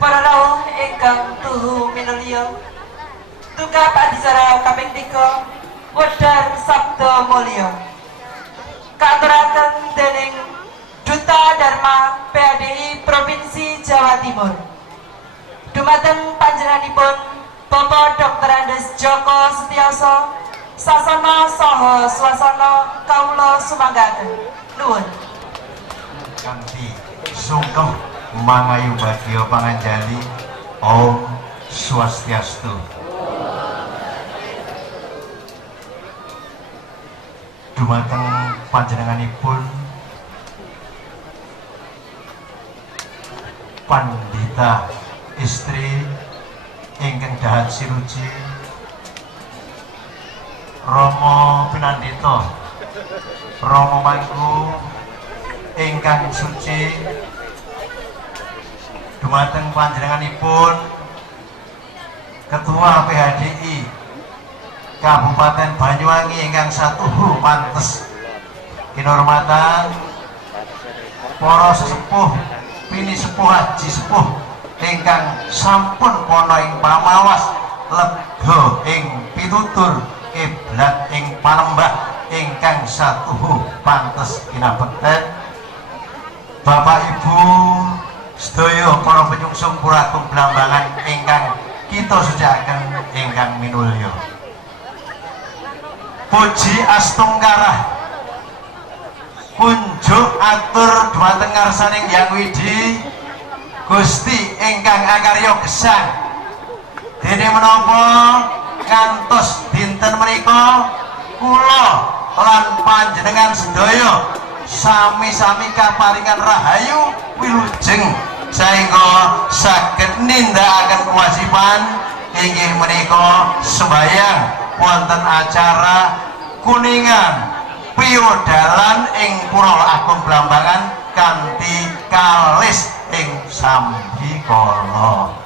Para rawuh ingkang tuhu minulya, tunggak adicara kaping 3 wedhar sabda mulya kaaturaken dening Duta Dharma PADI Provinsi Jawa Timur dumateng panjenenganipun Bapak Dr. Andes Joko Setiaso sasana saha swasana kawula sumanggaken nuwun kanthi sungkem mangayu bagya panganjali Om Swastiastu. Dumateng panjenenganipun Pandita istri ingkang dahat siruji Romo Pinandito Romo Mangku ingkang suci, dumateng panjenenganipun Ketua PHDI Kabupaten Banyuwangi ingkang satuhu pantes kinurmatan para sesepuh pini sepuh haji sepuh ingkang sampun pono ing pamawas lega ing pitutur kiblat ing Palembah ingkang satuhu pantes kinabekten Bapak Ibu sedaya para penyungsung Puragung Blambangan ingkang kita sujaken ingkang minulya. Puji astungkarah kunjuk atur dhumateng ngarsaning Hyang Widi Gusti ingkang akarya gesang. Dene menapa kantos dinten menika kula lan panjenengan sedaya sami-sami kaparingan rahayu wilujeng sehingga saged nindakaken kewajiban inggih menika sembahyang wonten acara kuningan piyudalan ing Pura Agung Blambangan kanthi kalis ing sambikala.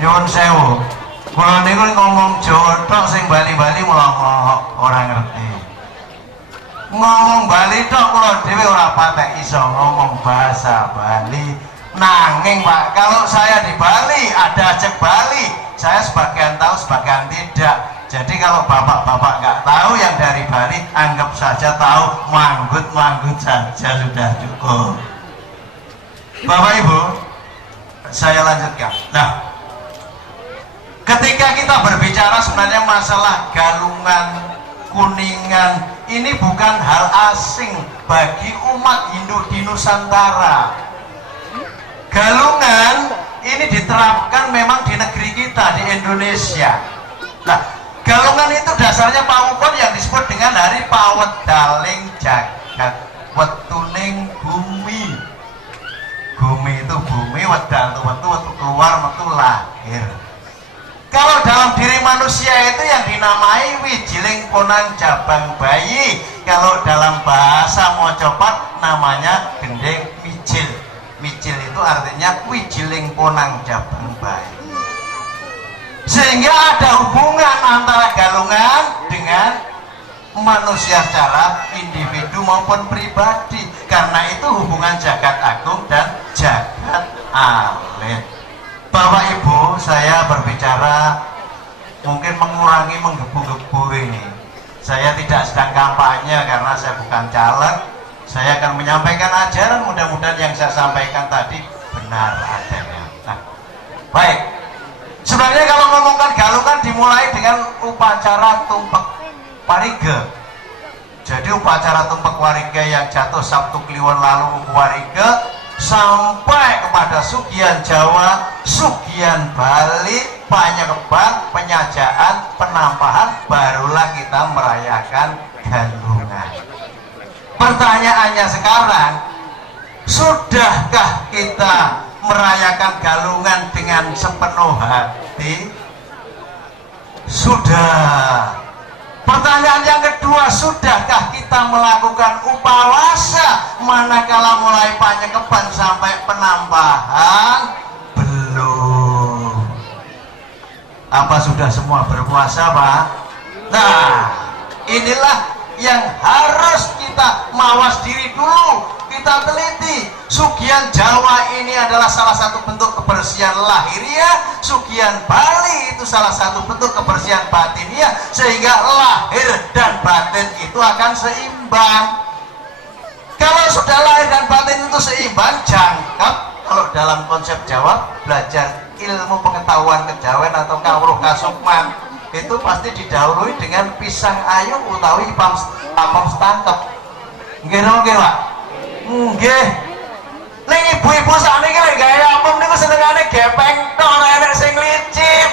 Nyuwun sewu, kula niku ngomong Jawa tok sing Bali-Bali mula ora ngerti. Ngomong Bali tok kula dhewe ora patek iso ngomong bahasa Bali. Nanging Pak, kalau saya di Bali ada cek Bali, saya sebagian tahu sebagian tidak. Jadi kalau bapak-bapak nggak tahu yang dari Bali, anggap saja tahu, manggut-manggut saja sudah cukup. Bapak Ibu, saya lanjutkan. Nah, ketika kita berbicara sebenarnya masalah galungan, kuningan, ini bukan hal asing bagi umat Hindu di Nusantara. Galungan ini diterapkan memang di negeri kita, di Indonesia. Nah, galungan itu dasarnya pawukon yang disebut dengan hari pawedaling jagat wetuning bumi. Bumi itu bumi, wedal itu wetu, wetu keluar, wetu lahir. Kalau dalam diri manusia itu yang dinamai wijiling ponang jabang bayi. Kalau dalam bahasa Mojopat namanya gendeng mijil. Mijil itu artinya wijiling ponang jabang bayi. Sehingga ada hubungan antara galungan dengan manusia secara individu maupun pribadi. Karena itu hubungan jagat agung dan jagat alit. Bapak Ibu, saya berbicara mungkin mengurangi menggebu-gebu ini. Saya tidak sedang kampanye karena saya bukan caleg. Saya akan menyampaikan ajaran, mudah-mudahan yang saya sampaikan tadi benar adanya. Nah, baik. Sebenarnya kalau ngomongkan galungan dimulai dengan upacara tumpek warige. Jadi upacara tumpek warige yang jatuh Sabtu Kliwon lalu warige sampai kepada Sugian Jawa, Sugian Bali, Panyekeban, Penyajaan, Penampahan, barulah kita merayakan galungan. Pertanyaannya sekarang, sudahkah kita merayakan galungan dengan sepenuh hati? Sudah. Pertanyaan yang kedua, sudahkah kita melakukan upawasa manakala mulai Panyekeban sampai Penampahan? Belum. Apa sudah semua berpuasa, Pak? Nah, inilah yang harus kita mawas diri dulu, kita teliti. Sugian Jawa ini adalah salah satu bentuk kebersihan kebersihan lahiriah, Sugihan Bali itu salah satu bentuk kebersihan batiniah, sehingga lahir dan batin itu akan seimbang. Kalau sudah lahir dan batin itu seimbang, jangkep. Kalau dalam konsep Jawa, belajar ilmu pengetahuan kejawen atau kawruh kasukman itu pasti didahului dengan pisang ayu utawi apem setangkep. Nggih nggih Pak. Nggih. Ning ibu-ibu sakniki lek gawe apem niku senengane gepeng tok, ora enek sing licip.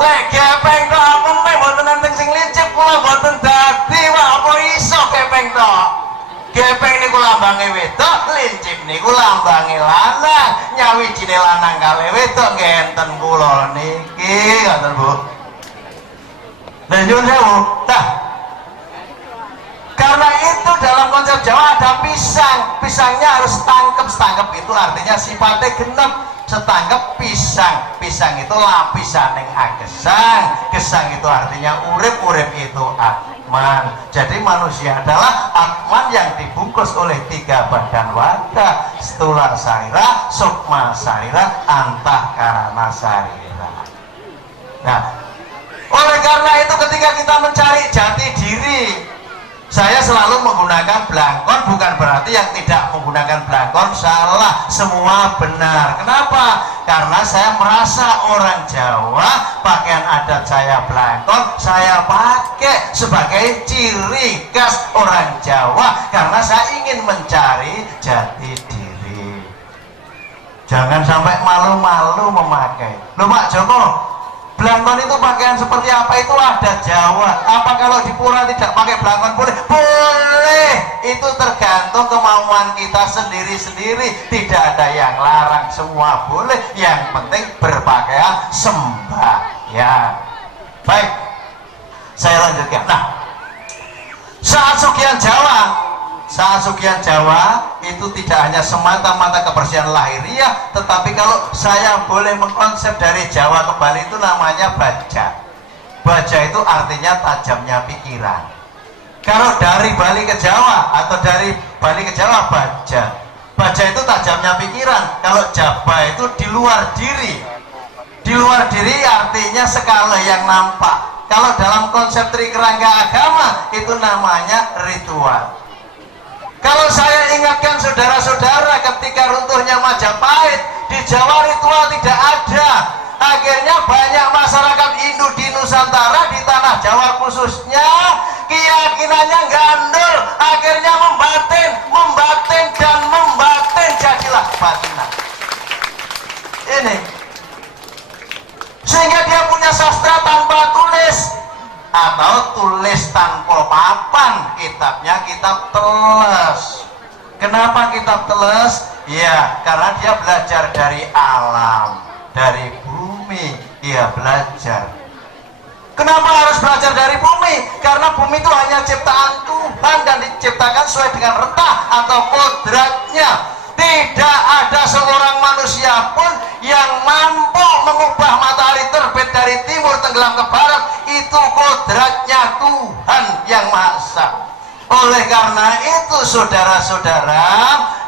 Lek gepeng tok apem mboten enten sing licip, kula mboten dadi Pak, apa iso gepeng tok. Gepeng niku lambange wedok, lincip niku lambange lanang. Nyawijine lanang kalih wedok nggih enten kula niki, ngoten Bu. Lah nyuwun sewu. Nah, karena itu dalam konsep Jawa ada pisang. Pisangnya harus setangkep itu artinya sifatnya genep. Setangkep pisang. Pisang itu lapisaning agesang. Gesang itu artinya urip itu atman. Jadi manusia adalah atman yang dibungkus oleh 3 badan wadah: stula sarira, sukma sarira, antahkarana sarira. Nah, oleh karena itu ketika kita mencari jati diri, saya selalu menggunakan blangkon. Bukan berarti yang tidak menggunakan blangkon salah, semua benar. Kenapa? Karena saya merasa orang Jawa, pakaian adat saya blangkon, saya pakai sebagai ciri khas orang Jawa, karena saya ingin mencari jati diri. Jangan sampai malu-malu memakai. Loh Pak Joko, blangkon itu pakaian seperti apa? Itu ada Jawa. Apa kalau di pura tidak pakai blangkon boleh? Boleh. Itu tergantung kemauan kita sendiri-sendiri. Tidak ada yang larang, semua boleh. Yang penting berpakaian sembahyang. Baik, saya lanjutkan. Nah, saat Sugihan Jawa itu tidak hanya semata-mata kebersihan lahiriah, tetapi kalau saya boleh mengkonsep dari Jawa ke Bali itu namanya baja. Baja itu artinya tajamnya pikiran. Kalau dari Bali ke Jawa atau dari Bali ke Jawa, baja. Baja itu tajamnya pikiran. Kalau jaba itu di luar diri. Di luar diri artinya skala yang nampak. Kalau dalam konsep trikerangka agama itu namanya ritual. Kalau saya ingatkan saudara-saudara, ketika runtuhnya Majapahit, di Jawa ritual tidak ada. Akhirnya banyak masyarakat Hindu di Nusantara, di tanah Jawa khususnya, keyakinannya gandul. Akhirnya membatin dan membatin, jadilah batinan. Ini sehingga dia punya sastra tanpa tulis, atau tulis tanpa papan. Kitabnya kitab teles. Kenapa kitab teles? Ya, karena dia belajar dari alam, dari bumi. Dia belajar. Kenapa harus belajar dari bumi? Karena bumi itu hanya ciptaan Tuhan dan diciptakan sesuai dengan retah atau kodratnya. Tidak ada seorang manusia pun yang mampu mengubah matahari terbit dari timur tenggelam ke barat. Itu kodratnya Tuhan yang Maha Esa. Oleh karena itu saudara-saudara,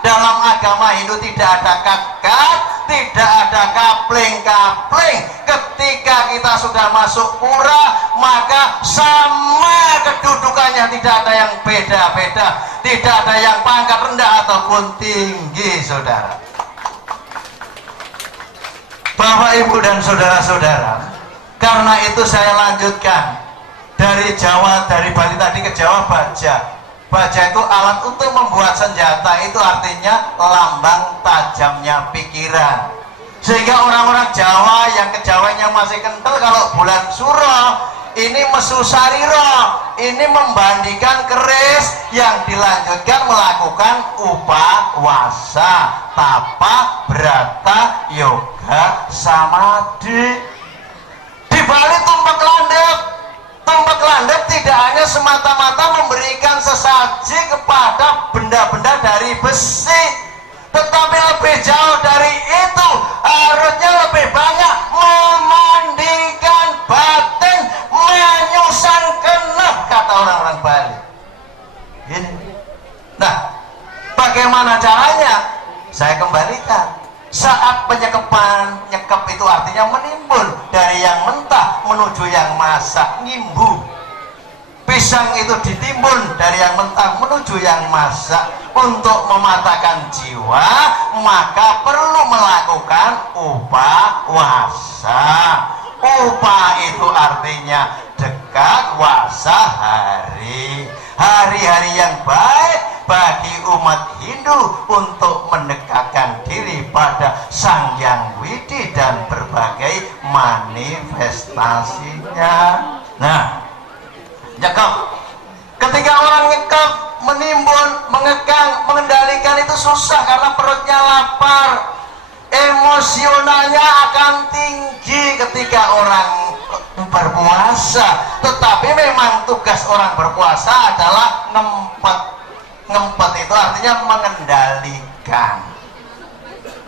dalam agama Hindu tidak ada kat-kat, tidak ada kapling-kapling. Ketika kita sudah masuk pura, maka sama kedudukannya, tidak ada yang beda-beda, tidak ada yang pangkat rendah ataupun tinggi, saudara. Bapak, Ibu, dan saudara-saudara, karena itu saya lanjutkan dari Jawa, dari Bali tadi ke Jawa, baja. Baja itu alat untuk membuat senjata, itu artinya lambang tajamnya pikiran. Sehingga orang-orang Jawa yang kejawanya masih kental, kalau bulan Suro ini mesu sariro, ini membandingkan keris, yang dilanjutkan melakukan upawasa, tapa, brata, yoga, samadhi. Di Bali tumpek landep. Tumpek landep tidak hanya semata-mata memberikan sesaji kepada benda-benda dari besi, tetapi lebih jauh dari itu, harusnya lebih banyak memandikan batin, menyusan kenep, kata orang-orang Bali. Gini. Nah, bagaimana caranya? Saya kembalikan. Saat penyekepan artinya menimbun dari yang mentah menuju yang masak, ngimbu. Pisang itu ditimbun dari yang mentah menuju yang masak. Untuk mematahkan jiwa maka perlu melakukan upawasa. Upah itu artinya dekat, wasa hari. Hari-hari yang baik bagi umat Hindu untuk mendekatkan diri pada Sang Hyang Widi dan berbagai manifestasinya. Nah, cakep. Ketika orang nyekap, menimbun, mengekang, mengendalikan itu susah karena perutnya lapar. Emosionalnya akan tinggi ketika orang berpuasa. Tetapi memang tugas orang berpuasa adalah ngempet. Ngempet itu artinya mengendalikan.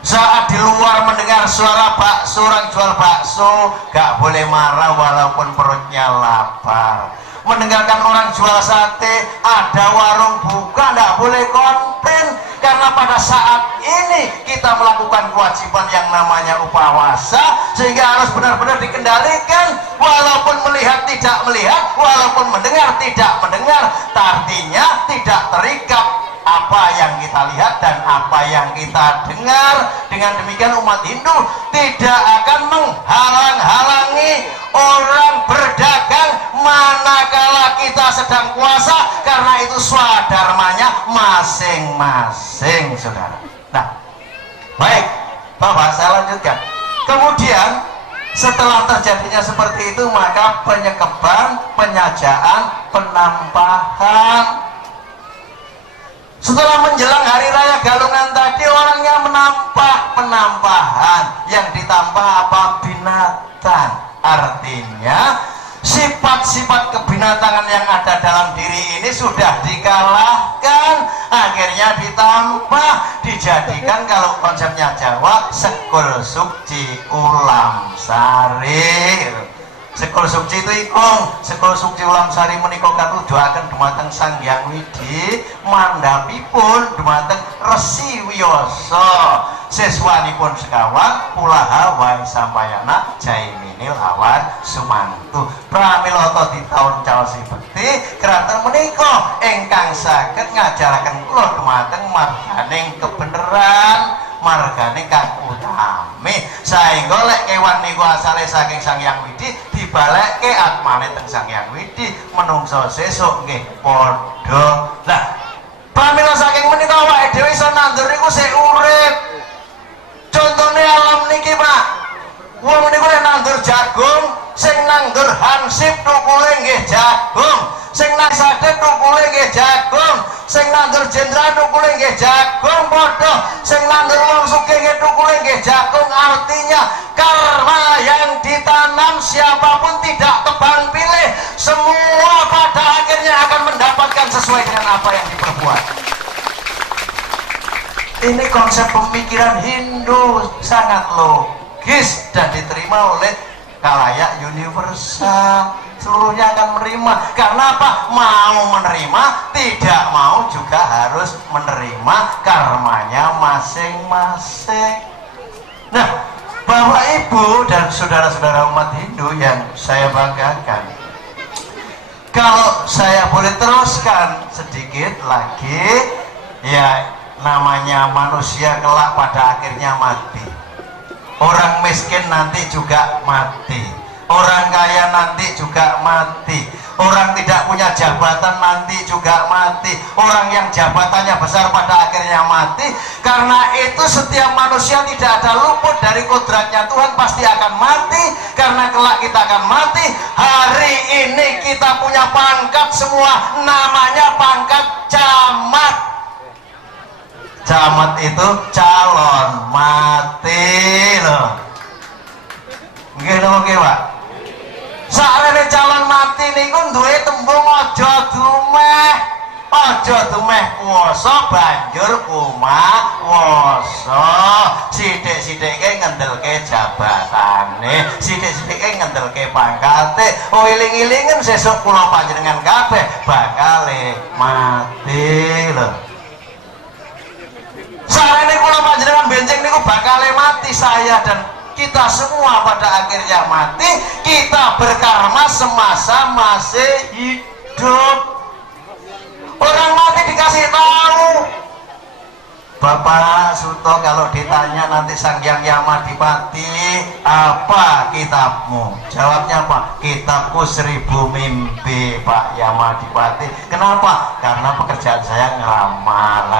Saat di luar mendengar suara bakso, orang jual bakso, gak boleh marah walaupun perutnya lapar. Mendengarkan orang jual sate, ada warung buka, gak boleh konten. Karena pada saat ini kita melakukan kewajiban yang namanya upawasa, sehingga harus benar-benar dikendalikan. Walaupun melihat tidak melihat, walaupun mendengar tidak mendengar, artinya tidak terikat apa yang kita lihat dan apa yang kita dengar. Dengan demikian umat Hindu tidak akan menghalang-halangi orang berdagang manakala kita sedang puasa, karena itu swadharmanya masing-masing, saudara. Nah, baik Bapak, saya lanjutkan. Kemudian setelah terjadinya seperti itu, maka penyekeban, penyajaan, penampahan. Setelah menjelang hari raya Galungan tadi, orangnya menampah, penampahan. Yang ditampah apa? Binatang. Artinya sifat-sifat kebinatangan yang ada dalam diri ini sudah dikalahkan, akhirnya ditampah, dijadikan kalau konsepnya Jawa sekul sukci ulam sari. Sekul sukci itu ikung, sekul sukci ulam sari menika katujuaken dumateng Sang Hyang Widi, mandhapipun dumateng Resi Wiyasa. Siswanipun sekawan pulaha wae sampayana jaiminil awan sumantu. Pramila di taun caosi bekti kraton menika ingkang saged ngajaraken kula dumateng marganing kebeneran, marganing kang utami. Saengga lek kewan niku asale saking Sang Hyang Widi, dibalekke atmane teng Sang Hyang Widi, menungso sesuk nggih padha. Lah, pramila saking menika awake dhewe iso nandur niku sik urip. Contohnya alam niki Pak, wong niku nek nandur jagung, sing nandur hansip tukule nggih jagung, sing nang sade tukule nggih jagung, sing nandur jenderal tukule nggih jagung padha, sing nandur wong sugih nggih tukule nggih jagung. Artinya karma yang ditanam siapapun tidak tebang pilih, semua pada akhirnya akan mendapatkan sesuai dengan apa yang diperbuat. Ini konsep pemikiran Hindu sangat logis dan diterima oleh khalayak universal. Seluruhnya akan menerima. Karena apa? Mau menerima, tidak mau juga harus menerima karmanya masing-masing. Nah, Bapak Ibu dan saudara-saudara umat Hindu yang saya banggakan, kalau saya boleh teruskan sedikit lagi, ya, namanya manusia kelak pada akhirnya mati. Orang miskin nanti juga mati, orang kaya nanti juga mati, orang tidak punya jabatan nanti juga mati, orang yang jabatannya besar pada akhirnya mati. Karena itu setiap manusia tidak ada luput dari kodratnya Tuhan, pasti akan mati. Karena kelak kita akan mati. Hari ini kita punya pangkat semua, namanya pangkat camat. Camat itu calon mati loh. Nggih napa nggih Pak? Sarene calon mati niku duwe tembung aja dumeh kuwasa banjur kumawoso. Sithik-sithike ngendelke jabatane, sithik-sithike ngendelke pangkate. Oh, iling-ilingen sesuk kula panjenengan kabeh bakal mati loh. Sarene kula panjenengan benjing niku bakal mati, saya dan kita semua pada akhirnya mati, kita berkarma semasa masih hidup. Orang mati dikasih tahu. Bapak Suto kalau ditanya nanti Sang Hyang Yamadipati, apa kitabmu? Jawabnya apa? Kitabku 1000 mimpi Pak Yamadipati. Kenapa? Karena pekerjaan saya ngeramal.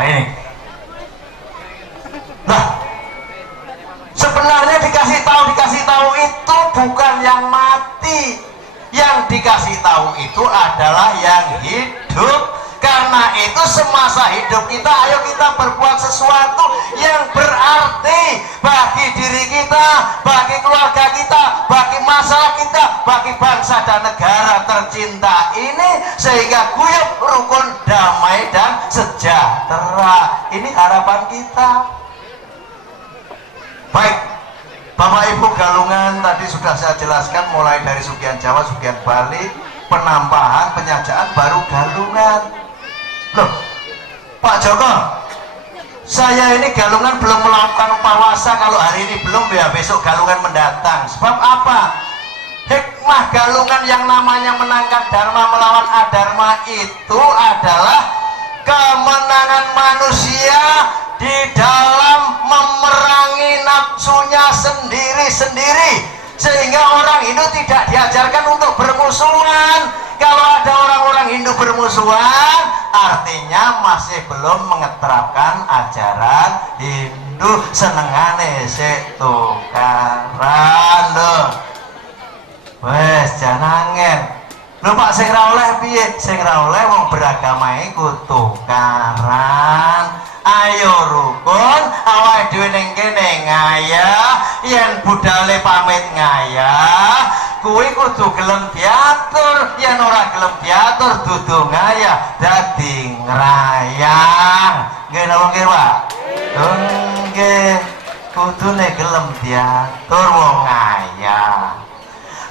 Nah, sebenarnya dikasih tahu itu bukan yang mati. Yang dikasih tahu itu adalah yang hidup. Karena itu semasa hidup kita, ayo kita berbuat sesuatu yang berarti bagi diri kita, bagi keluarga kita, bagi masalah kita, bagi bangsa dan negara tercinta ini, sehingga guyup, rukun, damai dan sejahtera. Ini harapan kita. Baik, Bapak Ibu Galungan tadi sudah saya jelaskan mulai dari Sugian Jawa, Sugian Bali, penampahan, penyajaan, baru Galungan. Loh, Pak Joko, saya ini Galungan belum melakukan upawasa. Kalau hari ini belum, ya besok Galungan mendatang. Sebab apa? Hikmah Galungan yang namanya menangkan Dharma melawan Adharma itu adalah kemenangan manusia di dalam memerangi nafsunya sendiri-sendiri, sehingga orang Hindu tidak diajarkan untuk bermusuhan. Kalau ada orang-orang Hindu bermusuhan, artinya masih belum mengeterapkan ajaran Hindu. Senengane sik tukaran lho. Wes janangen. Lho Pak, sing ra oleh piye? Sing ra oleh wong beragama iku tukaran. Ayo rukun, awake dhewe ning kene ngayah, yen budale pamit ngayah, kuwi kudu gelem diatur, yen ora gelem diatur dudu ngayah dadi ngrayang. Nggih napa nggih, Pak? Nggih, kudune gelem diatur wong ngayah.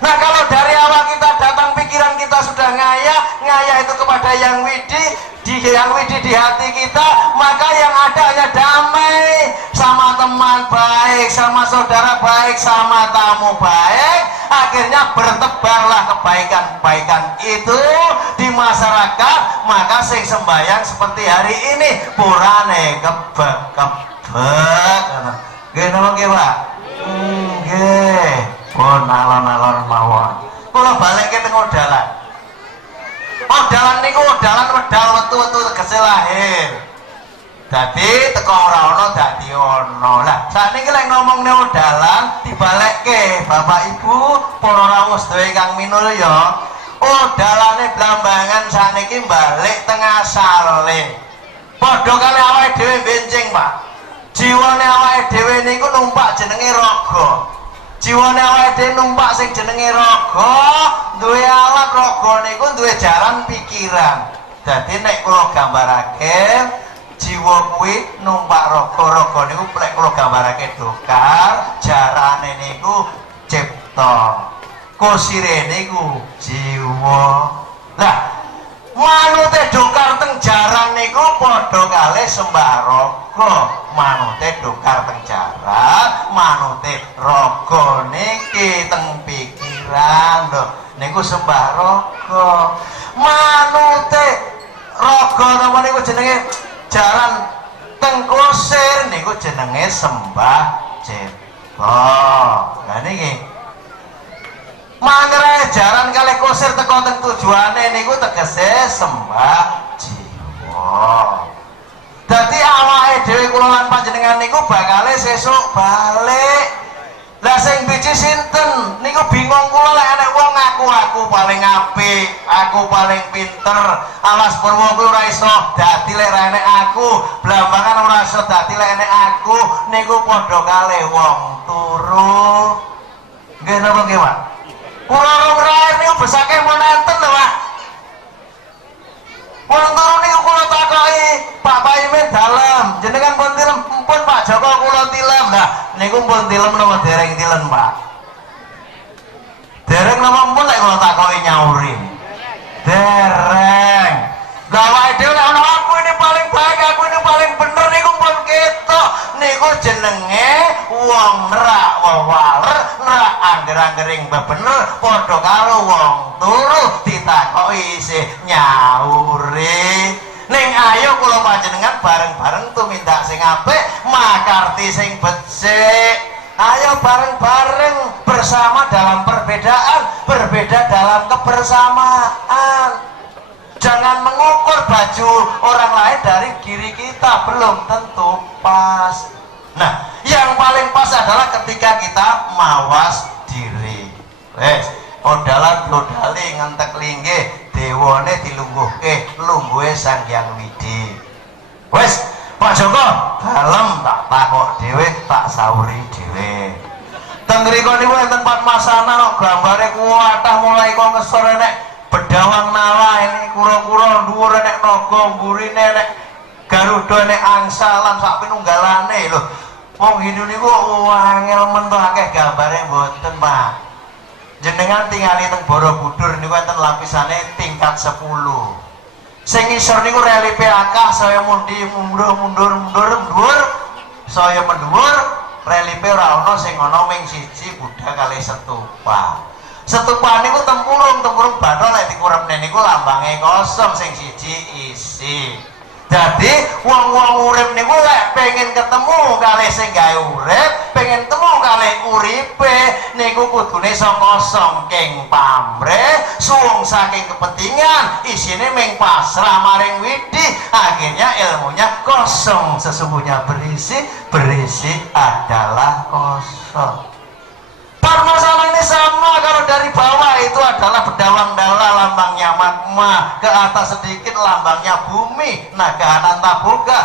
Nah, kalau dari awal kita datang pikiran kita sudah ngayah itu kepada Yang Widi, Yang Widi di hati kita, maka yang ada hanya damai, sama teman baik, sama saudara baik, sama tamu baik. Akhirnya bertebarlah kebaikan-kebaikan itu di masyarakat. Maka sing sembahyang seperti hari ini purane kebek-kebek. Nggih napa nggih, Pak? Nggih. Pun alon-alon mawon. Kula balik ke tengah dalan. Dalan niku dalan wedal metu-metu tegese lahir. Dadi teko ora ana dadi ana. Lah sakniki lek ngomongne dalan dibalekke Bapak Ibu para rawuh sedaya Kang Minul ya. Dalane Blambangan sakniki balik teng asale. Padha kali awake dhewe benjing, Pak. Jiwane awake dhewe niku numpak jenenge raga. Jiwane awake dhewe numpak sing jenenge raga, duwe alat raga niku duwe jaran pikiran. Dadi nek kula gambarake jiwa kuwi numpak raga niku lek kula gambarake dokar, jarane niku cipta. Kosire niku jiwa. Lah, manute dokar teng jaran niku padha kalih sembah raga. Manute dokar teng jaran, manute raga niki teng pikiran lho. Niku sembah raga. Manute raga napa niku jenenge jaran teng klosir niku jenenge sembah cipta. Lah niki mangre jaran kalih kusir teko teng tujuane niku tegese sembah jiwa. Dadi awake dhewe kula lan panjenengan niku bakale sesuk balik. Lah sing biji sinten? Niku bingung kula lek ana wong ngaku aku paling apik, aku paling pinter. Alas Purwo kuwi ora iso dadi lek ra enek aku, Blambangan ora iso dadi lek enek aku. Niku padha kalih wong turu. Nggih napa nggih, Pak? Kula rair niku besake mun enten lho, Pak. Wong turu niku kula takoki, Pak Paimin dalem, jenengan pun tilem, pun Pak Joko kula tilem. Lah niku pun tilem napa dereng tilem, Pak? Dereng napa pun lek kula takoki nyauri. Dereng. Lah awake dhewe nek ana aku ini paling baik, aku ini paling bener niku pun ketok. Niku jenenge wong nerak wewale angger-anggering bebener padha karo wong turu ditakoki isih nyauri. Ning ayo kula panjenengan bareng-bareng tumindak sing apik makarti sing becik. Ayo bareng-bareng bersama dalam perbedaan, berbeda dalam kebersamaan. Jangan mengukur baju orang lain dari diri kita, belum tentu pas. Nah, yang paling pas adalah ketika kita mawas diri. Wes, odalan blodali ngentek linggih, dewane dilungguhke, lungguhe Sang Hyang Widi. Wes, Pak Joko, dalem tak takok dhewe, tak sauri dhewe. Teng mriku niku enten Padmasana kok gambare kuwatah mulai kok ngesor nek bedawang nala ini kura-kura dhuwur nek naga mburine nek garuda nek angsalan sak pinunggalane lho. Wong Hindu niku angel men to akeh gambare mboten, Pak. Jenengan tingali teng Borobudur niku enten lapisane tingkat 10. Sing ngisor niku relife akah saya mundur, saya mendhuwur, relife ora ana sing ana ming siji Buddha kalih stupa. Stupa niku tempurung bathok nek dikuremne niku lambange kosong sing siji isi. Jadi wong-wong urip niku lek pengen ketemu kalih sing gawe urip, pengen ketemu kalih uripe niku kudune saka songking pamrih, suwung saking kepentingan, isine ming pasrah maring Widi, akhirnya ilmunya kosong, sesungguhnya berisi adalah kosong. Permasalahan ini sama, kalau dari bawah itu adalah bedawang dala lambangnya magma, ke atas sedikit lambangnya bumi, naga anantaboga,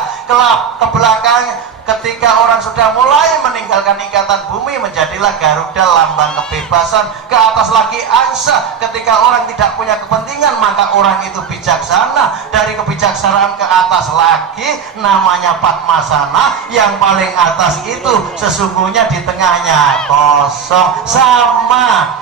ke belakang ketika orang sudah mulai meninggalkan ikatan bumi menjadilah Garuda lambang kebebasan, ke atas lagi angsa, ketika orang tidak punya kepentingan maka orang itu bijaksana, dari kebijaksanaan ke atas lagi namanya Padmasana, yang paling atas itu sesungguhnya di tengahnya kosong. Sama,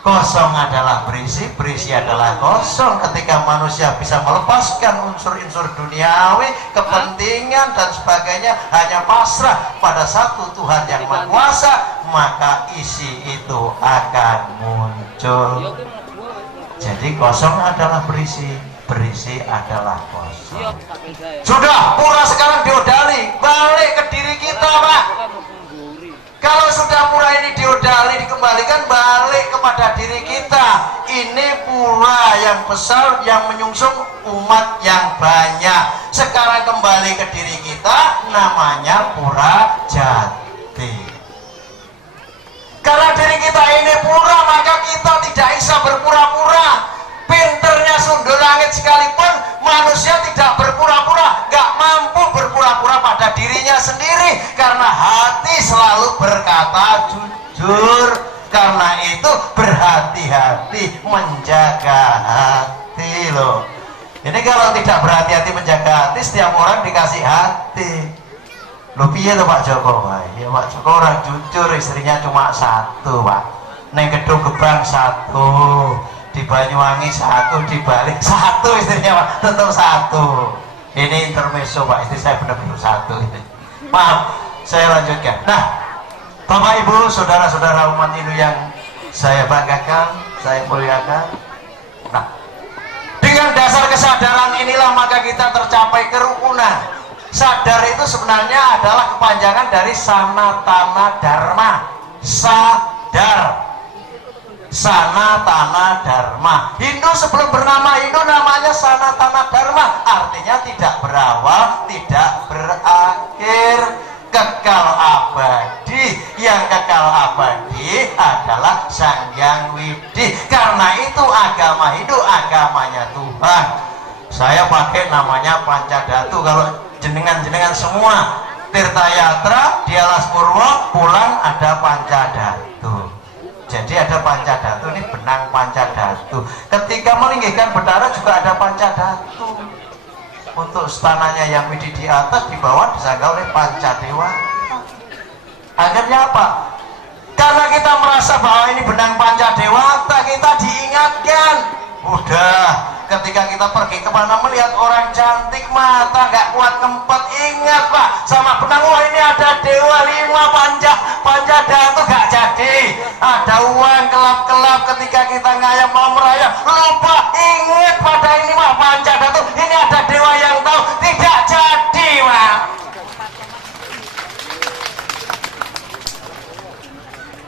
kosong adalah berisi, berisi adalah kosong. Ketika manusia bisa melepaskan unsur-unsur duniawi, kepentingan dan sebagainya, hanya pasrah pada satu Tuhan yang Maha Kuasa, maka isi itu akan muncul. Jadi kosong adalah berisi, berisi adalah kosong. Sudah, pura sekarang diodali, balik ke diri kita, Pak. Kalau sudah pura ini diodali, dikembalikan balik kepada diri kita. Ini pura yang besar yang menyungsung umat yang banyak. Sekarang kembali ke diri kita, namanya pura jati. Karena diri kita ini pura, maka kita tidak bisa berpura-pura. Pinternya sundul langit sekalipun, manusia tidak berpura-pura, gak mampu berpura-pura pada dirinya sendiri, karena hati selalu berkata jujur. Karena itu berhati-hati menjaga hati loh. Ini kalau tidak berhati-hati menjaga hati, setiap orang dikasih hati. Loh piye tuh Pak Joko? Ya Pak Joko orang jujur, istrinya cuma satu, Pak. Neng Gedung Gebang satu, di Banyuwangi satu, di Bali satu istrinya, Pak, tetap satu. Ini intermezzo, Pak, istri saya benar-benar satu. Maaf, saya lanjutkan. Nah, Bapak Ibu, saudara-saudara umat Hindu yang saya banggakan, saya muliakan. Nah, dengan dasar kesadaran inilah maka kita tercapai kerukunan. Sadar itu sebenarnya adalah kepanjangan dari Sanatana Dharma. Sadar, Sanatana Dharma. Hindu sebelum bernama Hindu namanya Sanatana Dharma, artinya tidak berawal, tidak berakhir, kekal abadi. Yang kekal abadi adalah Sang Hyang Widi. Karena itu agama Hindu agamanya Tuhan. Saya pakai namanya Pancadatu. Kalau jenengan-jenengan semua Tirtayatra di Alas Purwo pulang ada Pancadatu. Jadi ada Pancadatu, ini benang Pancadatu. Ketika meninggikan Betara juga ada Pancadatu. Untuk stananya yang Widi di atas, di bawah dijaga oleh Pancadewa. Akhirnya apa? Karena kita merasa bahwa ini benang Pancadewata, kita diingatkan. Udah, ketika kita pergi kemana melihat orang cantik, mata nggak kuat kempet, ingat Pak, sama benang, wah ini ada dewa 5 Pancadatu, gak jadi. Ada kelap-kelap ketika kita ngayam mau merayap lupa ingat pada ini mah Pancadatu, ini ada dewa yang tahu, tidak jadi mah.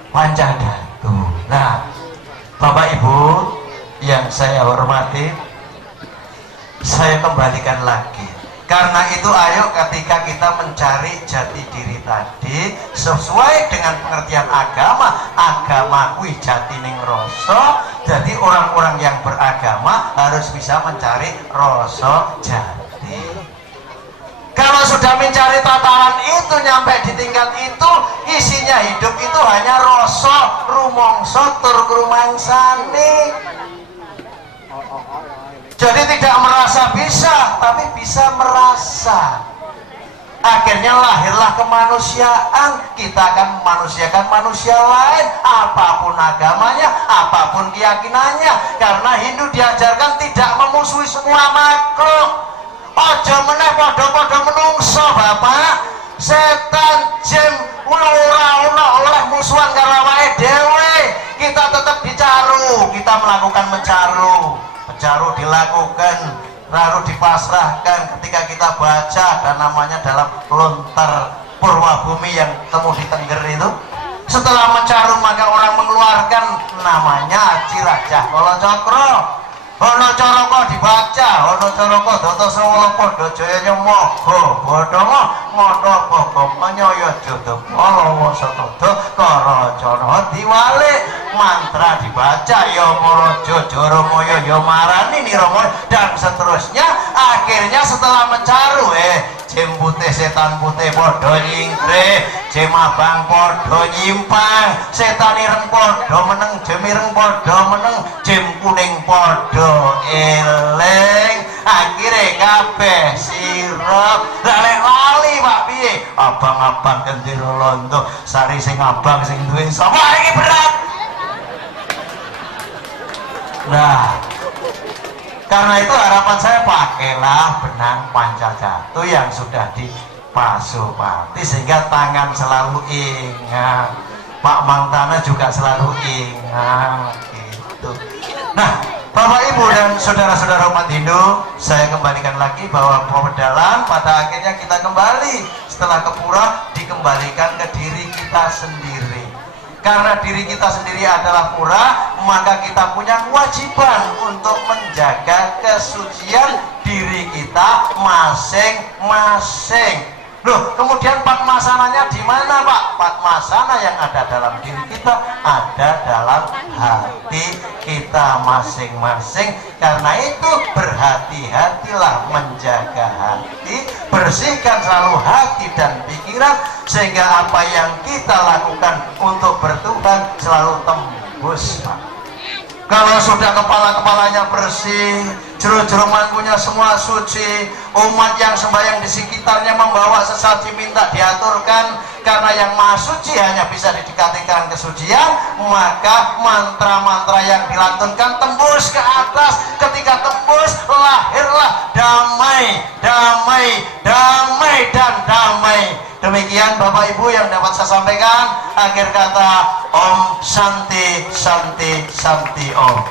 Pancadatu. Nah, Bapak Ibu yang saya hormati, saya kembalikan lagi. Karena itu ayo ketika kita mencari jati diri tadi sesuai dengan pengertian agama kuwi jati ning rasa. Jadi orang-orang yang beragama harus bisa mencari rasa jati. Kalau sudah mencari tataran itu nyampe di tingkat itu, isinya hidup itu hanya rasa, rumangsa tur krumangsane. Jadi tidak merasa bisa, tapi bisa merasa. Akhirnya lahirlah kemanusiaan. Kita akan memanusiakan manusia lain, apapun agamanya, apapun keyakinannya. Karena Hindu diajarkan tidak memusuhi semua makhluk. Ojo meneh podo-podo menungso Bapak. Setan jin ora oleh musuhan karo awake dhewe. Kita tetap dicaru, kita melakukan mencaru. Mencaru dilakukan, lalu dipasrahkan ketika kita baca dan namanya dalam lontar Purwabumi yang temu di Tengger itu. Setelah mencaru maka orang mengeluarkan namanya Ciracah Kala Cakra. Ana caraka dibaca, ana caraka Data Sawala padha jaya nyemoga bodhonga mata pokok menyaya jodoh Malawa Satada Karacana diwalik mantra dibaca ya Maraja Jaramaya ya marani Nirama dan seterusnya. Akhirnya setelah mencaru jim putih setan putih padha nyingkre, jim abang padha nyimpang, setan ireng padha meneng, jim ireng padha meneng, jim kuning padha eling. Akhire kabeh sirep lek lali Pak piye abang-abang gendera londo sari sing abang sing duwe sapa iki berat. Nah, karena itu harapan saya pakailah benang Pancadatu yang sudah dipasupati sehingga tangan selalu ingat, Pak Mangtana juga selalu ingat gitu. Nah, Bapak Ibu dan saudara-saudara umat Hindu, saya kembalikan lagi bahwa pemedalan pada akhirnya kita kembali setelah ke pura dikembalikan ke diri kita sendiri. Karena diri kita sendiri adalah pura, maka kita punya kewajiban untuk menjaga kesucian diri kita masing-masing. Loh, kemudian Padmasananya di mana, Pak? Padmasana yang ada dalam diri kita ada dalam hati kita masing-masing. Karena itu berhati-hatilah menjaga hati, bersihkan selalu hati dan pikiran sehingga apa yang kita lakukan untuk bertuhan selalu tembus, Pak. Kalau sudah kepala-kepalanya bersih, jero-jero mangkunya semua suci, umat yang sembahyang di sekitarnya membawa sesaji minta diaturkan, karena yang maha suci hanya bisa didekatikan kesucian, maka mantra-mantra yang dilantunkan tembus ke atas. Ketika tembus, lahirlah damai, damai, damai, dan damai. Demikian Bapak Ibu yang dapat saya sampaikan. Akhir kata Om Santi Santi Santi Om.